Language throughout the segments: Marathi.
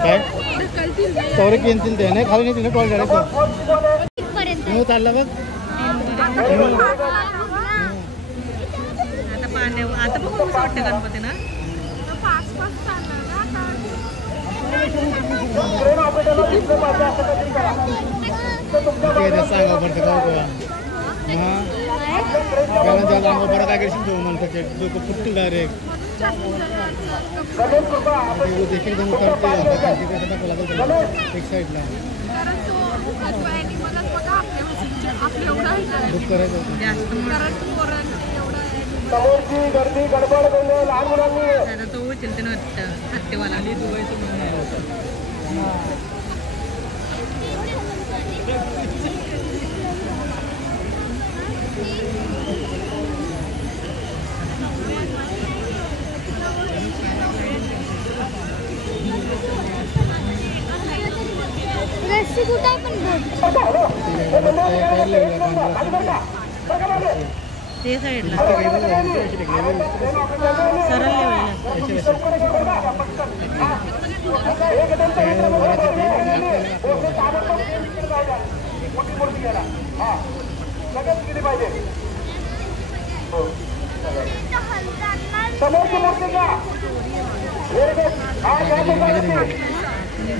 काय तवरे किंतील ते नाही खाली नाही कॉल डायरेक्ट तू चालला बघ आता पाण्या आता बघ कसं वाटतं गणपती ना सांगा पडतं का कारण त्याला अंग बरं काय करशील तू माणसाचे फुटतील डायरेक्ट एकदम उतरते एक साईडला बुक करायचं तो चिंतन वाटतं हत्तेवाला रस्सी कुठे पण ते साईडला सरळ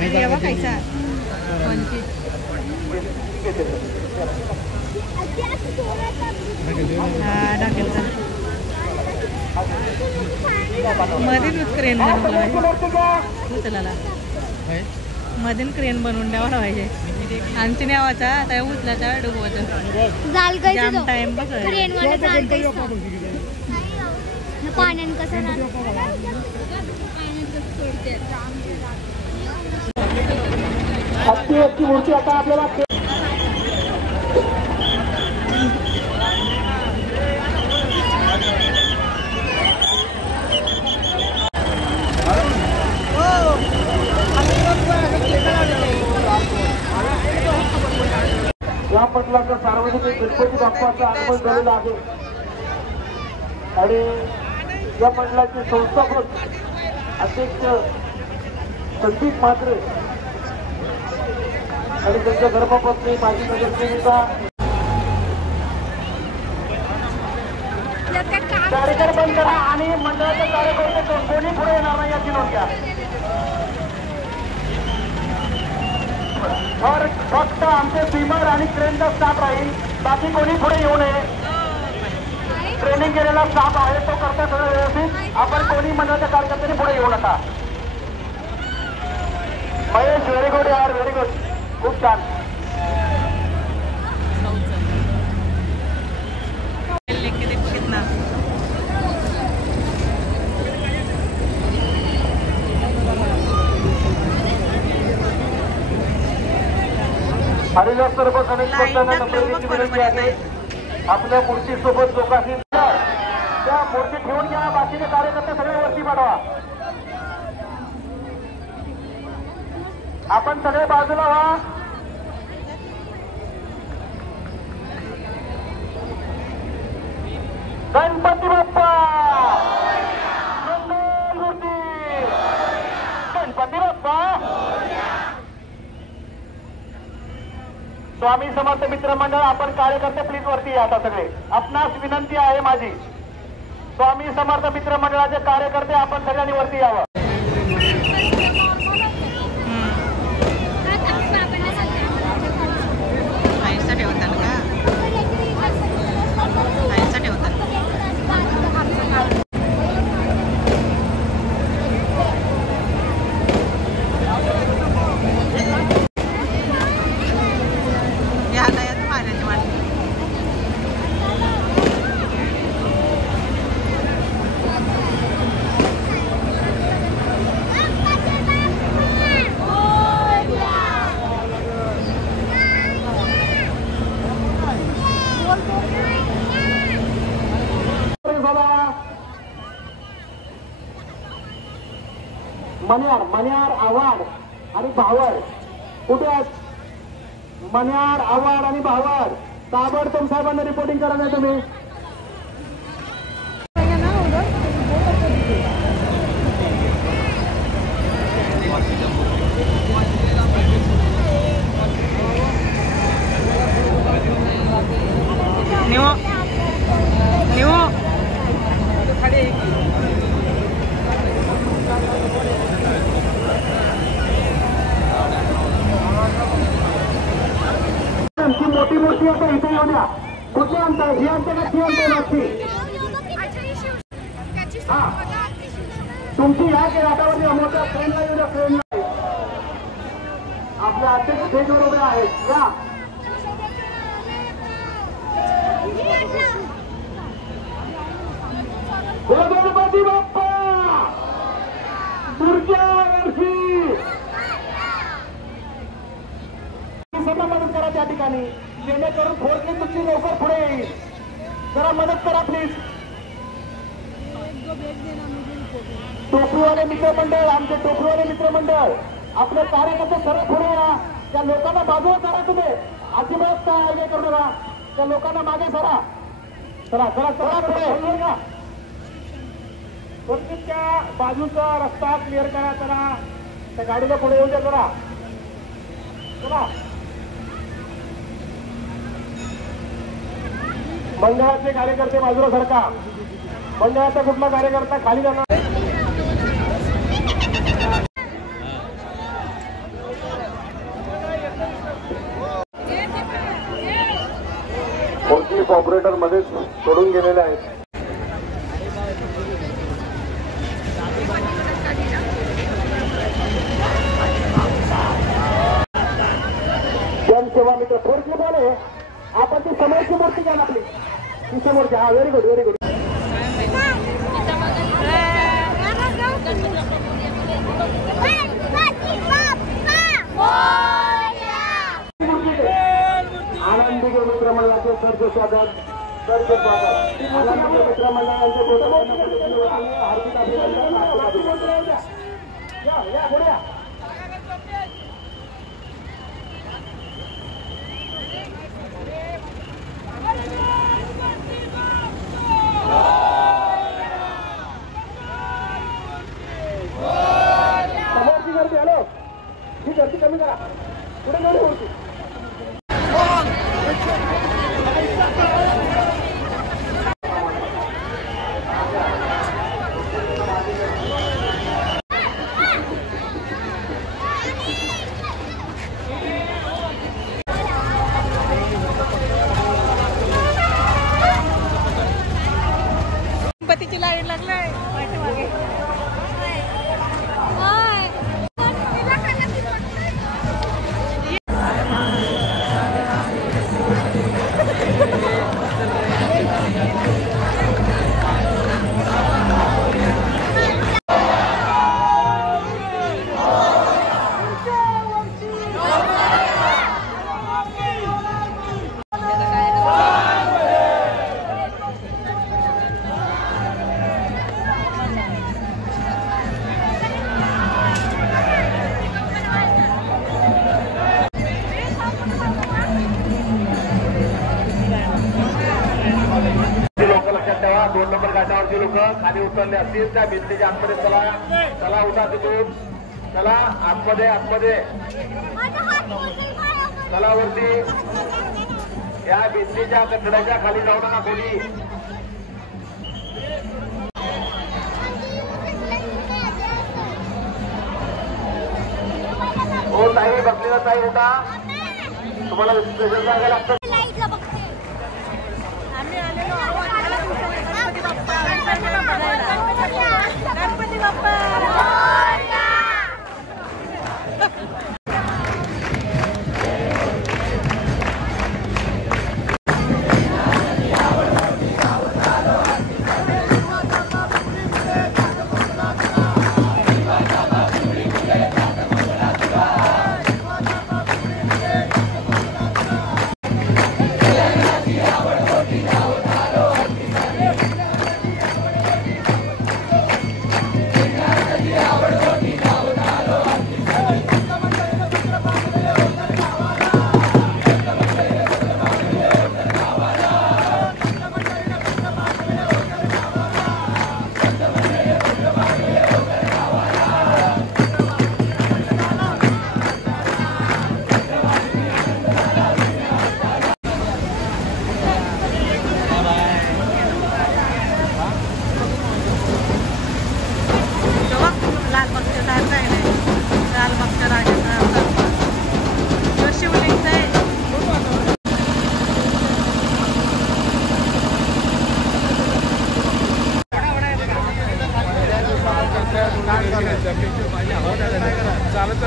लेवला खायचा मधीन क्रेन मधीन क्रेन बनवून द्यावा पाहिजे आमची न्यावाचा त्या उचलाचा डुबवायचं जाम टाइम बघ पाण्यान कसं मूर्ती आता आपल्याला या पटलाचा सार्वजनिक गणपती बाप्पाचं आगमन झालेलं आहे आणि या मंडळाचे संस्थापक अध्यक्ष संदीप म्हात्रे आणि त्यांच्या धर्मपत्नी माजी नगरसेविका कार्यक्रम बंद करा आणि मंडळाचे कार्यकर्ते कोणी पुढे येणार नाही याची नोंद घ्या और फक्त आमचे स्टीमर आणि ट्रेनचा स्टाफ राहील बाकी कोणी पुढे येऊ नये ट्रेनिंग केलेला स्टाफ आहे तो करता सगळं व्यवस्थित आपण कोणी मंडळाच्या कार्यकर्त्यांनी पुढे येऊ नका महेश व्हेरी गुड यार व्हेरी गुड खूप छान हरिदास सर्व गणेश भक्तांना नम्रतेची विनंती आहे आपल्या मूर्तीसोबत जो काही त्या मूर्ती ठेवून घ्या बाकीचे कार्यकर्ते सगळे वरती पाठवा आपण सगळे बाजूला व्हा गणपती बाप्पा मंगलमूर्ती गणपती बाप्पा स्वामी समर्थ मित्र मंडळ आपण कार्यकर्ते प्लीज वरती या आता सगळे आपणास विनंती आहे माझी स्वामी समर्थ मित्र मंडळाचे कार्यकर्ते आपण सगळ्यांनी वरती यावं मन्यार मन्यार आव्हाड आणि भावड कुठे आहेत मन्यार आव्हाड आणि भावड ताबडतोब साहेबांना रिपोर्टिंग करा नाही तुम्ही नक्की आणताय ही आणते नक्की आणते नक्की हा तुमची या की घाटावरती मोठ्या ट्रेनला येऊ द्या ट्रेनला आपल्या अध्यक्ष स्टेजवर उभे आहेत या गणपती बाप्पा पुढच्या वर्षी सगळं मदत करा त्या ठिकाणी जेणेकरून थोडकी तुमची लवकर पुढे येईल जरा मदत करा प्लीज टोपीवाले मित्रमंडळ आमचे टोपीवाले मित्रमंडळ आपले कार्यकर्ते सरळ पुढे या त्या लोकांना बाजूला करा तुम्ही अजिबात काय करू नका त्या लोकांना मागे सरा चला चला चला पुढे का त्या बाजूचा रस्ता क्लिअर करा जरा त्या गाडीला पुढे येऊ द्या जरा चला मंडळाचे कार्यकर्ते बाजूला सरका मंडळाचा कुठला कार्यकर्ता खाली जाणार फोर्कलिफ्ट ऑपरेटर मध्येच सोडून गेलेले आहेत जनसेवा मित्र फोर्कलिफ्ट आले आपण ती समोरची मूर्ती घ्या आपली ती समोरची हा व्हेरी गुड व्हेरी गुड आनंदी मित्रमंडळाचे सरचे स्वागत सरचे स्वागत आनंदी मित्रमंडळांचे हार्दिक अभिनंदन या पुढे समोरची गर्दी हॅलो ही गर्दी कमी करा पुढे गर्दी होती गणपतीची लाईन लागलाय पाठीमागे दोन नंबर घाटावरची लोक खाली उतरले असतील त्या भिंतीच्या आतमध्ये चला चला उठा तिथून चला आतमध्ये आतमध्ये चला वरती या भिंतीच्या कचड्याच्या खाली जाऊ नका कोणी हो ताई बसलेला ताई उठा तुम्हाला स्पेशल सांगायला लागतं गणपती बाप्पा चालत